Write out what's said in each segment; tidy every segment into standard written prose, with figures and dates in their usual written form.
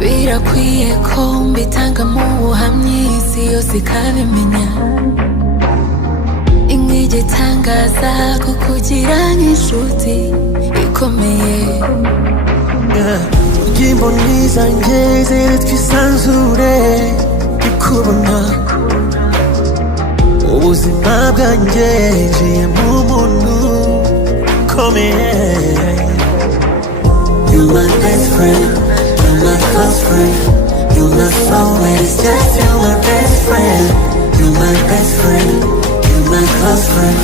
Birakwiye ko mbitanga mu buhamyi isi yose ikabimenya. Inkigi itangaza ko kugira nk'inshuti ikomeye. Imboni zanjye ziri twisanzure ikubona. Ubuzima bwanjye njiye mu muntu ukomeye. You're my best friend, you're my close friend, you're my soulmate, it's just you're my best friend. You're my best friend, you're my close friend,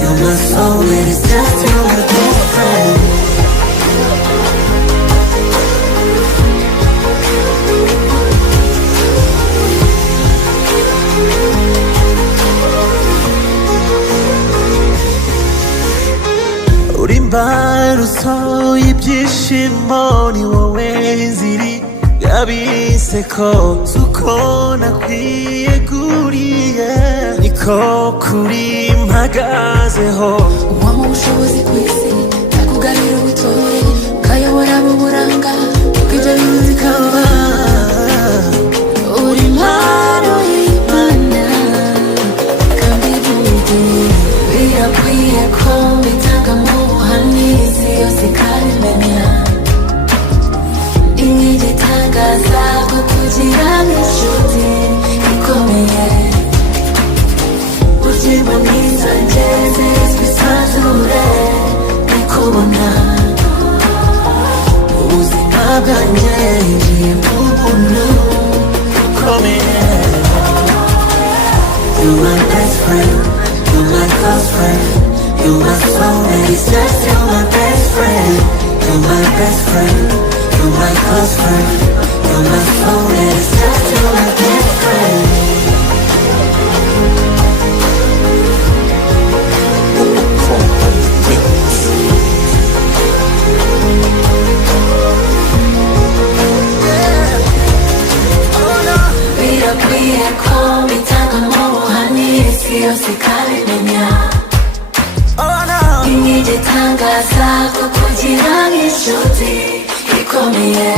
you're my soulmate, it's just you're my best friend. uri imbarutso y'ibyishimo, ni wowe nziri y'abiseko. Suko nakwiyeguriye niko kuri mpagazeho. Uwampa ubushobozi ku isi yakugabira ubutore, ukayobora mu buranga bw'ibyo bintu zikaba. Uri impano y'Imana kandi burya birakwiye ko mbitanga mu buhamyi isi yose ikabimenya. Inkigi itangaza ko kugira nk'inshuti ikomeye. Burya imboni zanjye ziri twisanzure ikubona. Ubuzima bwanjye njiye mu muntu ukomeye. You're my best friend, you're my close friend, you're my soulmate, it's just you're my best friend. You're my best friend, you're my close friend, you're my soulmate, it's just you're my best friend. Birakwiye ko mbitanga mu buhamyi isi yose ikabimenya. Inkigi itangaza ko kugira nk'inshuti ikomeye.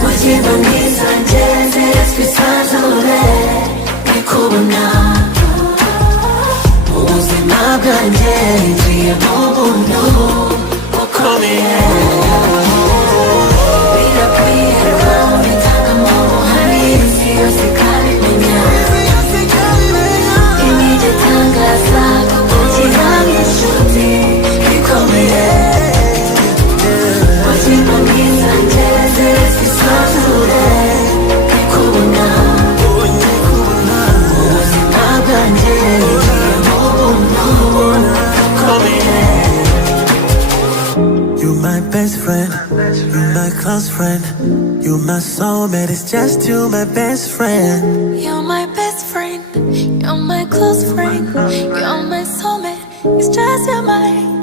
Burya imboni zanjye ziri twisanzure ikubona. Ubuzima bwanjye njiye mu muntu ukomeye. Birakwiye ko mbitanga mu buhamyi isi yose ikabimenya. Inkigi itangaza ko kugira nk'inshuti ikomeye. Burya imboni zanjye ziri twisanzure ikubona. Ubuzima bwanjye njiye mu muntu ukomeye. You're my best friend, you're my close friend, you're my soulmate, it's just you my best friend. You're my best friend, you're my close friend, you're my soulmate, it's just you're my